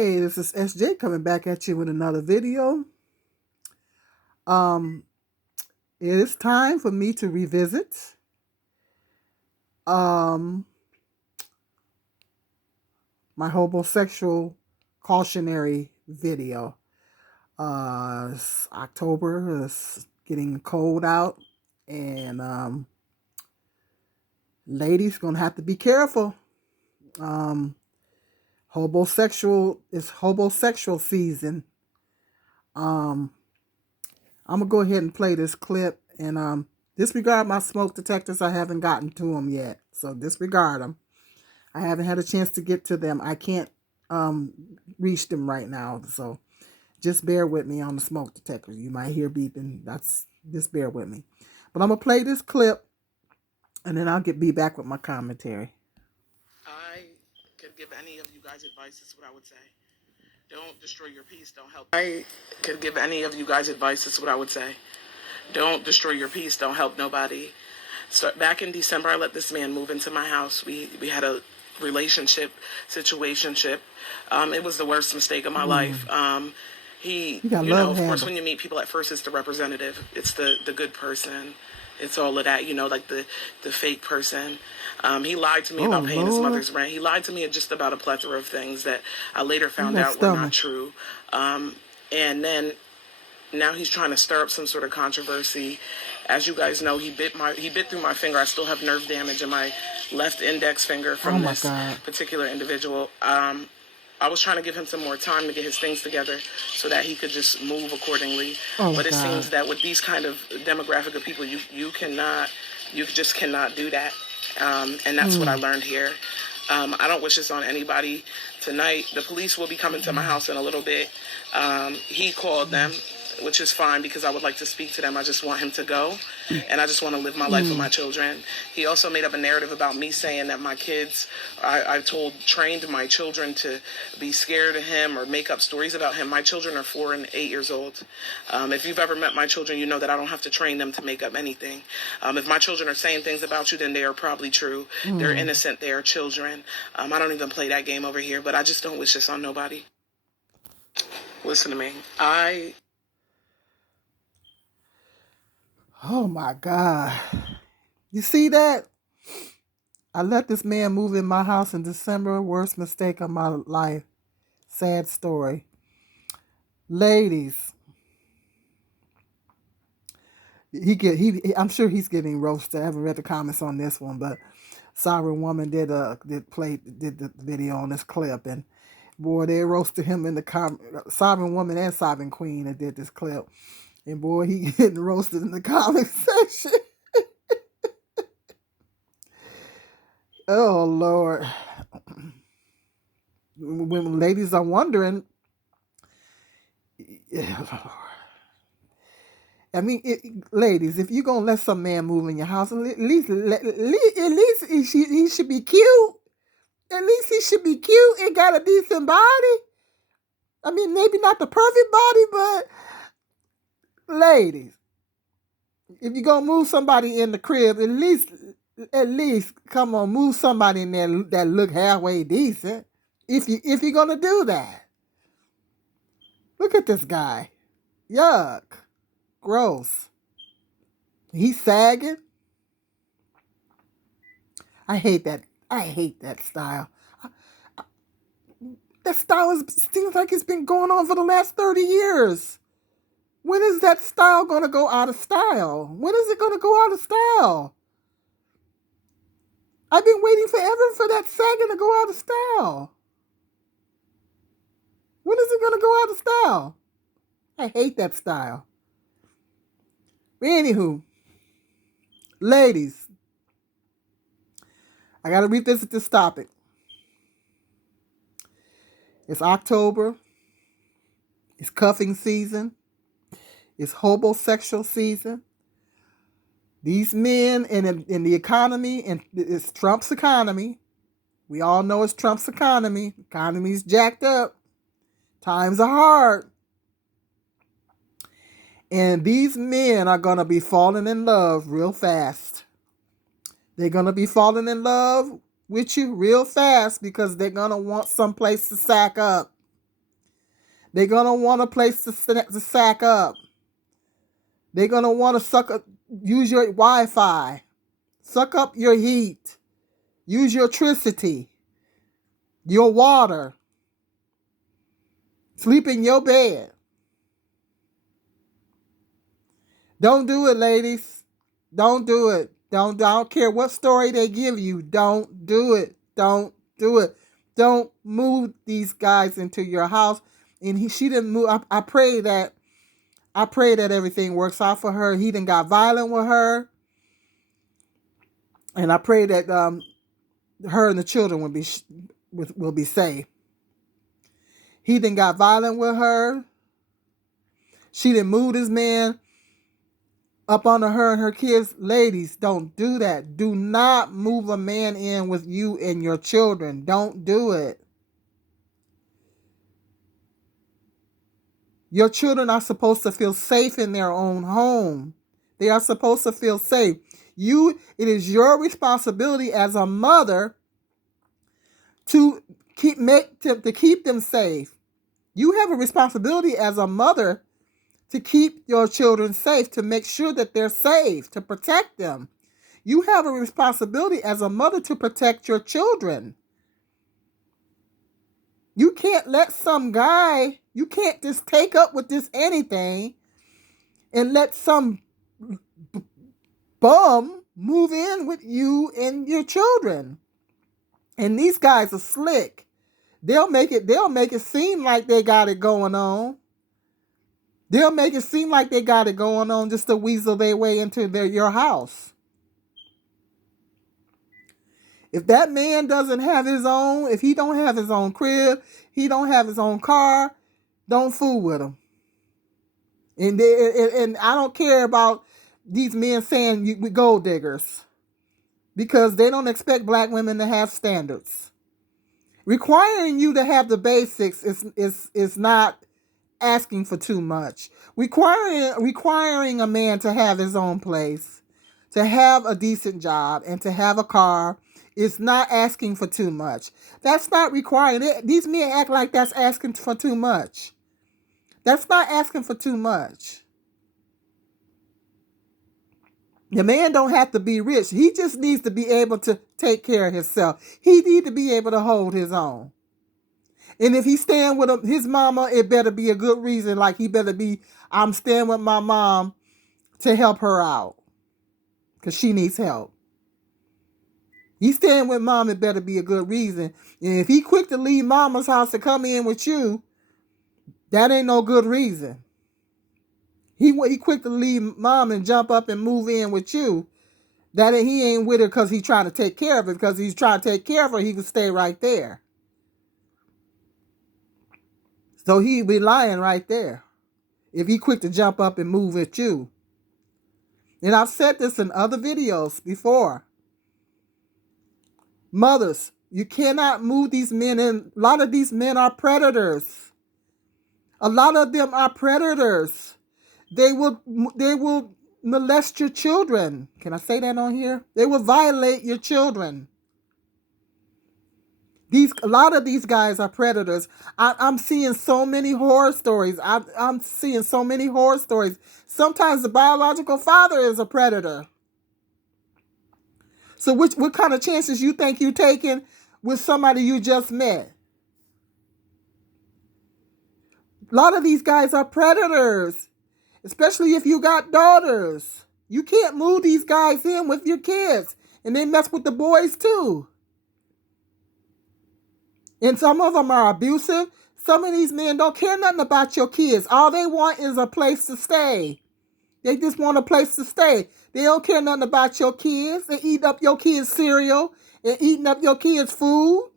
Hey, this is SJ coming back at you with another video. Um, it is time for me to revisit um my homosexual cautionary video. It's October, it's getting cold out, and ladies gonna have to be careful. Um, it's homosexual season. Um, I'm gonna go ahead and play this clip and disregard my smoke detectors. I haven't gotten to them yet, so disregard them. I haven't had a chance to get to them. I can't reach them right now, so just bear with me on the smoke detectors. You might hear beeping. Just bear with me. But I'm gonna play this clip, and then I'll be back with my commentary. I could give any of you guys advice. This is what I would say. Don't destroy your peace. Don't help. I could give any of you guys advice. This is what I would say. Don't destroy your peace. Don't help nobody. So back in December, I let this man move into my house. We had a relationship, situationship. It was the worst mistake of my life. Of course, when you meet people at first, it's the representative. It's the good person. It's all of that, like the fake person. He lied to me about paying his mother's rent. He lied to me just about a plethora of things that I later found out were not true. And then now he's trying to stir up some sort of controversy. As you guys know, he bit through my finger. I still have nerve damage in my left index finger from this particular individual. I was trying to give him some more time to get his things together so that he could just move accordingly. But it seems that with these kind of demographic of people, you just cannot do that. And that's what I learned here. I don't wish this on anybody. Tonight, the police will be coming to my house in a little bit. He called them, which is fine because I would like to speak to them. I just want him to go, and I just want to live my life with my children. He also made up a narrative about me saying that my kids, trained my children to be scared of him or make up stories about him. My children are 4 and 8 years old. If you've ever met my children, you know that I don't have to train them to make up anything. If my children are saying things about you, then they are probably true. They're innocent. They are children. I don't even play that game over here, but I just don't wish this on nobody. Listen to me. Oh my God. You see that? I let this man move in my house in December. Worst mistake of my life. Sad story. Ladies. I'm sure he's getting roasted. I haven't read the comments on this one, but Sovereign Woman did the video on this clip, and boy, they roasted him in the Sovereign Woman and Sovereign Queen that did this clip. And boy, he getting roasted in the comment section. Oh, Lord. When ladies are wondering, I mean, ladies, if you're going to let some man move in your house, at least he should be cute. At least he should be cute and got a decent body. I mean, maybe not the perfect body, but ladies, if you're going to move somebody in the crib, at least come on, move somebody in there that look halfway decent. If you're gonna do that. Look at this guy. Yuck. Gross. He's sagging. I hate that style. That style seems like it's been going on for the last 30 years. When is that style gonna go out of style? When is it gonna go out of style? I've been waiting forever for that sagging to go out of style. When is it going to go out of style? I hate that style. But anywho, ladies, I got to revisit this topic. It's October. It's cuffing season. It's homosexual season. These men in the economy, and it's Trump's economy. We all know it's Trump's economy. Economy's jacked up. Times are hard. And these men are going to be falling in love real fast. They're going to be falling in love with you real fast because they're going to want someplace to sack up. They're going to want a place to sack up. They're going to want to use your Wi-Fi, suck up your heat, use your electricity, your water, sleep in your bed. Don't do it, ladies. Don't do it. I don't care what story they give you. Don't do it. Don't do it. Don't move these guys into your house. And she didn't move. I pray that everything works out for her. He done got violent with her, and I pray that her and the children will be safe. He done got violent with her. She done moved his man up onto her and her kids. Ladies, don't do that. Do not move a man in with you and your children. Don't do it. Your children are supposed to feel safe in their own home. They are supposed to feel safe. It is your responsibility as a mother to keep them safe. You have a responsibility as a mother to keep your children safe, to make sure that they're safe, to protect them. You have a responsibility as a mother to protect your children. You can't let some guy, you can't just take up with this anything and let some bum move in with you and your children. And these guys are slick. They'll make it seem like they got it going on. They'll make it seem like they got it going on just to weasel their way into your house. If that man doesn't have if he don't have his own crib, he don't have his own car, don't fool with him. And I don't care about these men saying we gold diggers, because they don't expect black women to have standards. Requiring you to have the basics is not asking for too much. Requiring a man to have his own place, to have a decent job, and to have a car is not asking for too much. That's not requiring it. These men act like that's asking for too much. That's not asking for too much. The man don't have to be rich. He just needs to be able to take care of himself. He needs to be able to hold his own. And if he's staying with his mama, it better be a good reason. Like he better be, I'm staying with my mom to help her out, because she needs help. He's staying with mom, it better be a good reason. And if he quick to leave mama's house to come in with you, that ain't no good reason. He quick to leave mom and jump up and move in with you. He ain't with her because he's trying to take care of her. Because he's trying to take care of her, he can stay right there. So he be lying right there if he quick to jump up and move with you. And I've said this in other videos before. Mothers, you cannot move these men in. A lot of these men are predators. A lot of them are predators. They will molest your children. Can I say that on here? They will violate your children. A lot of these guys are predators. I'm seeing so many horror stories. I'm seeing so many horror stories. Sometimes the biological father is a predator. So what kind of chances you think you're taking with somebody you just met? A lot of these guys are predators, especially if you got daughters. You can't move these guys in with your kids, and they mess with the boys too. And some of them are abusive. Some of these men don't care nothing about your kids. All they want is a place to stay. They just want a place to stay. They don't care nothing about your kids. They eat up your kids' cereal and eating up your kids' food.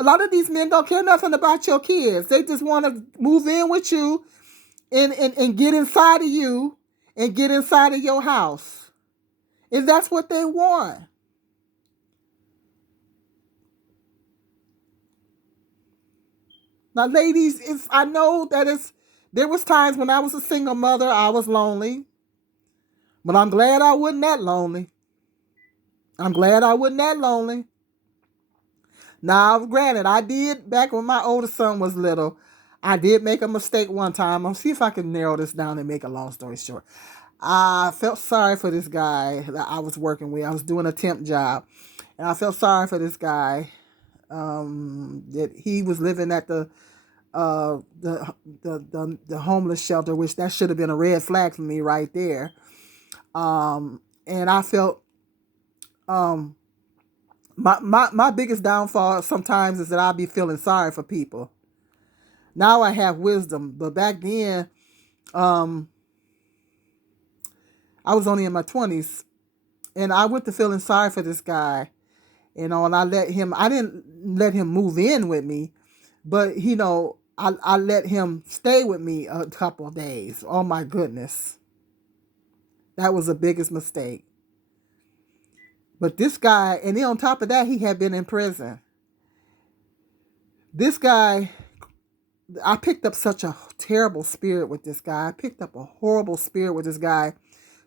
A lot of these men don't care nothing about your kids. They just want to move in with you and get inside of you and get inside of your house. And that's what they want. Now, ladies, I know that there was times when I was a single mother, I was lonely. But I'm glad I wasn't that lonely. I'm glad I wasn't that lonely. Now, granted, I did, back when my oldest son was little, I did make a mistake one time. I'll see if I can narrow this down and make a long story short. I felt sorry for this guy that I was working with. I was doing a temp job, and I felt sorry for this guy that he was living at uh, the, the homeless shelter, which that should have been a red flag for me right there. And I felt my biggest downfall sometimes is that I'll be feeling sorry for people. Now I have wisdom, but back then, I was only in my 20s, and I went to feeling sorry for this guy, and I didn't let him move in with me, but I let him stay with me a couple of days. Oh my goodness. That was the biggest mistake. But this guy, and then on top of that, he had been in prison. This guy, I picked up such a terrible spirit with this guy. I picked up a horrible spirit with this guy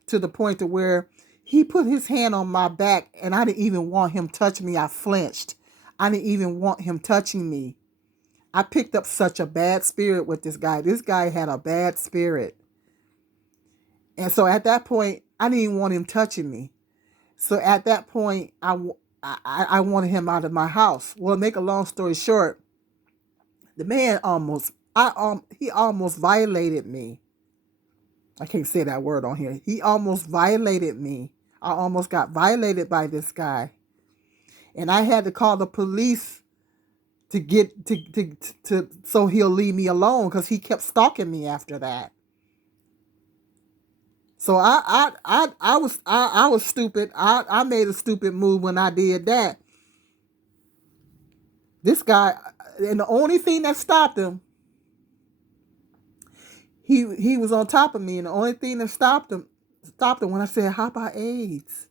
to the point to where he put his hand on my back and I didn't even want him touching me. I flinched. I didn't even want him touching me. I picked up such a bad spirit with this guy. This guy had a bad spirit. And so at that point, I didn't even want him touching me. So at that point, I wanted him out of my house. Well, to make a long story short, the man he almost violated me. I can't say that word on here. He almost violated me. I almost got violated by this guy. And I had to call the police to get to so he'll leave me alone, because he kept stalking me after that. So I was stupid. I made a stupid move when I did that. This guy, and the only thing that stopped him, he was on top of me, and the only thing that stopped him when I said, "How about AIDS?"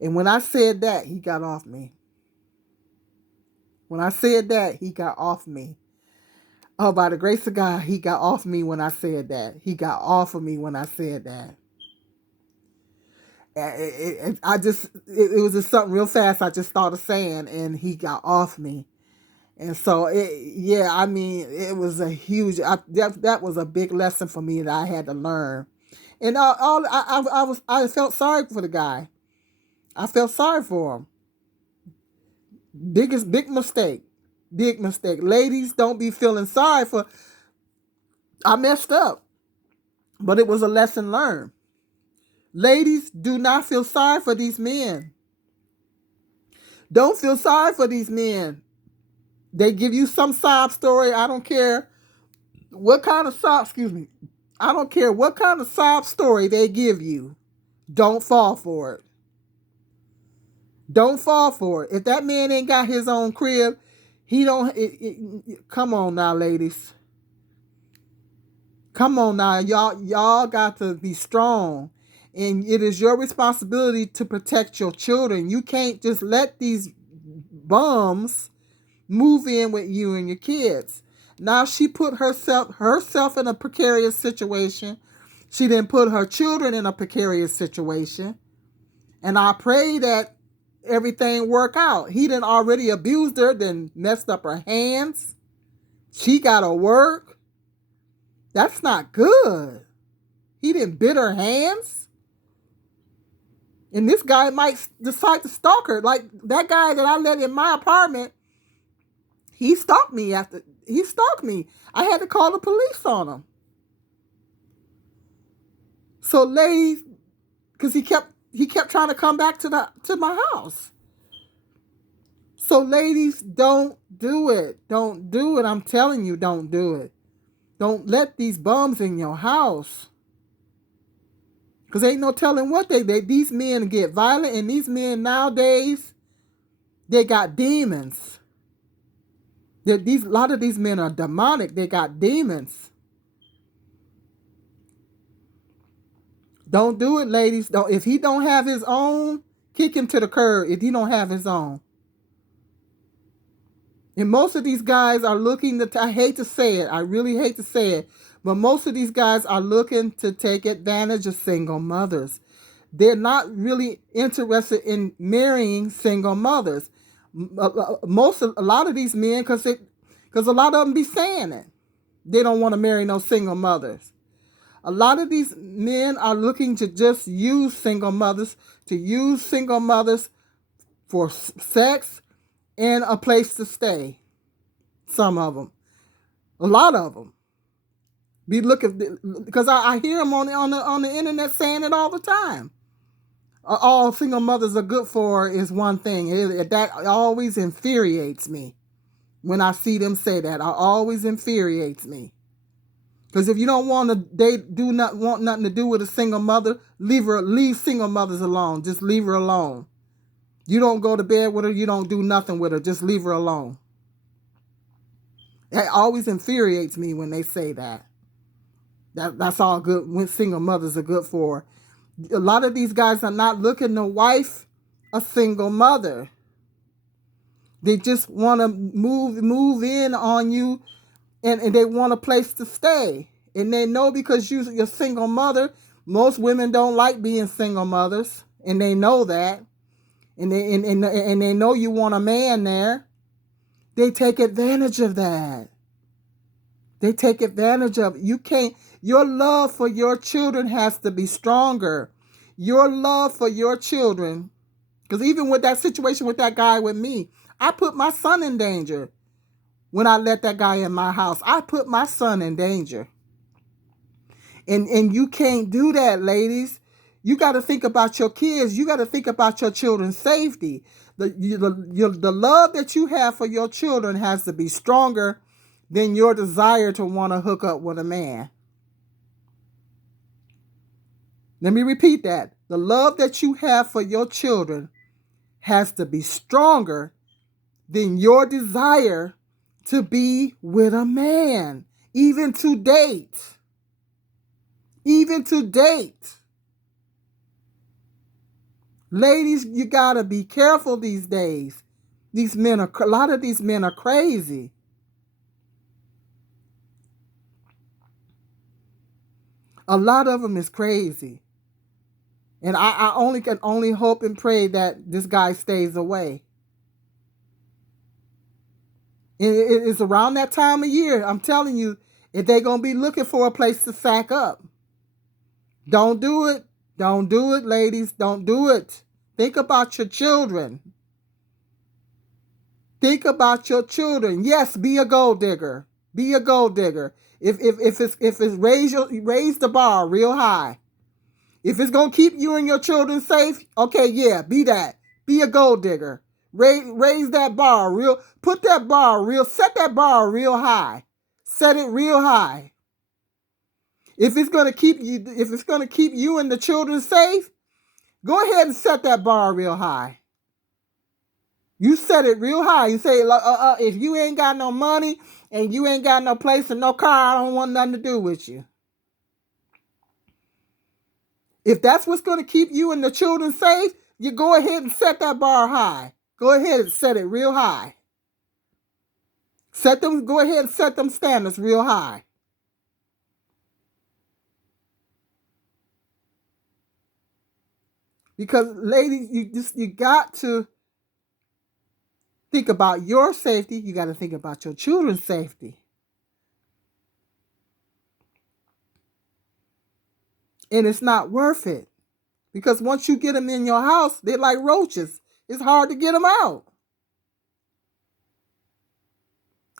And when I said that, he got off me. When I said that, he got off me. Oh, by the grace of God, he got off me when I said that. He got off of me when I said that. It was just something real fast I just thought of saying, and he got off me. And so, it was a huge, that was a big lesson for me that I had to learn. And I felt sorry for the guy. I felt sorry for him. Big mistake. Big mistake. Ladies, don't be feeling sorry for, I messed up, but it was a lesson learned. Ladies, do not feel sorry for these men. Don't feel sorry for these men. They give you some sob story. I don't care what kind of I don't care what kind of sob story they give you. Don't fall for it. Don't fall for it. If that man ain't got his own crib, he don't. Come on now, ladies. Come on now, y'all got to be strong, and it is your responsibility to protect your children. You can't just let these bums move in with you and your kids. Now she put herself in a precarious situation. She didn't put her children in a precarious situation. And I pray that everything work out. He done already abused her, then messed up her hands. She got to work. That's not good. He didn't bit her hands. And this guy might decide to stalk her. Like that guy that I let in my apartment, he stalked me. I had to call the police on him. So ladies, because he kept trying to come back to my house. So ladies, don't do it. Don't do it. I'm telling you, don't do it. Don't let these bums in your house. Because ain't no telling what these men get violent, and these men nowadays, they got demons. A lot of these men are demonic. They got demons. Don't do it, ladies. If he don't have his own, kick him to the curb if he don't have his own. And most of these guys are looking I hate to say it. I really hate to say it. But most of these guys are looking to take advantage of single mothers. They're not really interested in marrying single mothers. A lot of these men, because a lot of them be saying it. They don't want to marry no single mothers. A lot of these men are looking to just use single mothers, for sex and a place to stay. Some of them. A lot of them. Be looking, because I hear them on the internet saying it all the time. All single mothers are good for is one thing. That always infuriates me when I see them say that. It always infuriates me. Because if you don't want to, want nothing to do with a single mother, leave single mothers alone. Just leave her alone. You don't go to bed with her. You don't do nothing with her. Just leave her alone. It always infuriates me when they say that. That's all good. When single mothers are good for. A lot of these guys are not looking to wife a single mother. They just want to move in on you, and they want a place to stay. And they know because you're a single mother, most women don't like being single mothers, and they know that. And they know you want a man there. They take advantage of that. They take advantage of it. You can't. Your love for your children has to be stronger. Your love for your children, because even with that situation with that guy with me, I put my son in danger. When I let that guy in my house, I put my son in danger. And you can't do that, ladies. You got to think about your kids. You got to think about your children's safety. The love that you have for your children has to be stronger than your desire to want to hook up with a man. Let me repeat that. The love that you have for your children has to be stronger than your desire to be with a man, even to date. Even to date. Ladies, you gotta be careful these days. A lot of these men are crazy. A lot of them is crazy. And I can only hope and pray that this guy stays away. It's around that time of year, I'm telling you, if they're going to be looking for a place to sack up. Don't do it. Don't do it, ladies. Don't do it. Think about your children. Think about your children. Yes, be a gold digger. Be a gold digger. If it's raise the bar real high. If it's gonna keep you and your children safe, okay, yeah, be that. Be a gold digger. Raise that bar set that bar real high. Set it real high. If it's gonna keep you and the children safe, go ahead and set that bar real high. You set it real high. You say, if you ain't got no money and you ain't got no place and no car, I don't want nothing to do with you. If that's what's going to keep you and the children safe, you go ahead and set that bar high. Go ahead and set it real high. Go ahead and set them standards real high. Because ladies, you got to think about your safety. You got to think about your children's safety. And it's not worth it. Because once you get them in your house, they're like roaches. It's hard to get them out.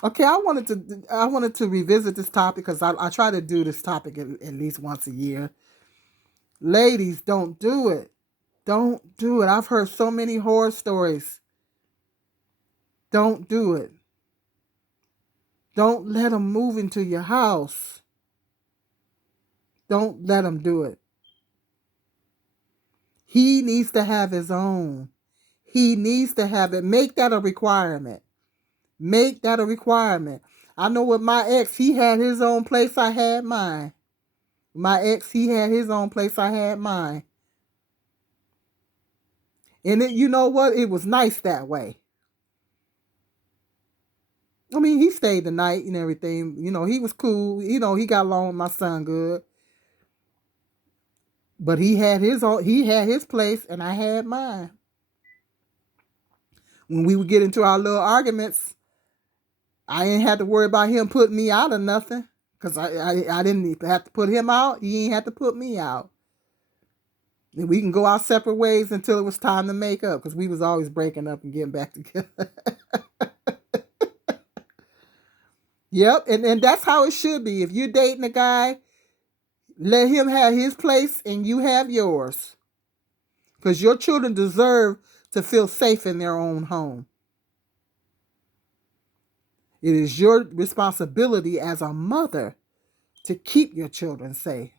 Okay, I wanted to revisit this topic because I try to do this topic at least once a year. Ladies, don't do it. Don't do it. I've heard so many horror stories. Don't do it. Don't let them move into your house. Don't let them do it. He needs to have his own. He needs to have it. Make that a requirement. Make that a requirement. I know with my ex, he had his own place, I had mine. My ex, he had his own place, I had mine. And you know what? It was nice that way. I mean, he stayed the night and everything. You know, he was cool. He got along with my son good. But he had his place and I had mine. when we would get into our little arguments, I ain't had to worry about him putting me out or nothing. Because I didn't have to put him out. He ain't had to put me out. And we can go our separate ways until it was time to make up. Because we was always breaking up and getting back together. Yep. And that's how it should be. If you're dating a guy, let him have his place and you have yours. Because your children deserve to feel safe in their own home. It is your responsibility as a mother to keep your children safe.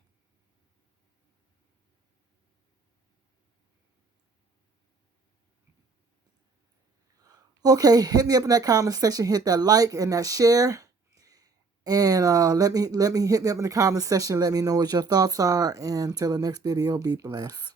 Okay, hit me up in that comment section, hit that like and that share. And let me hit me up in the comment section, let me know what your thoughts are. And until the next video, be blessed.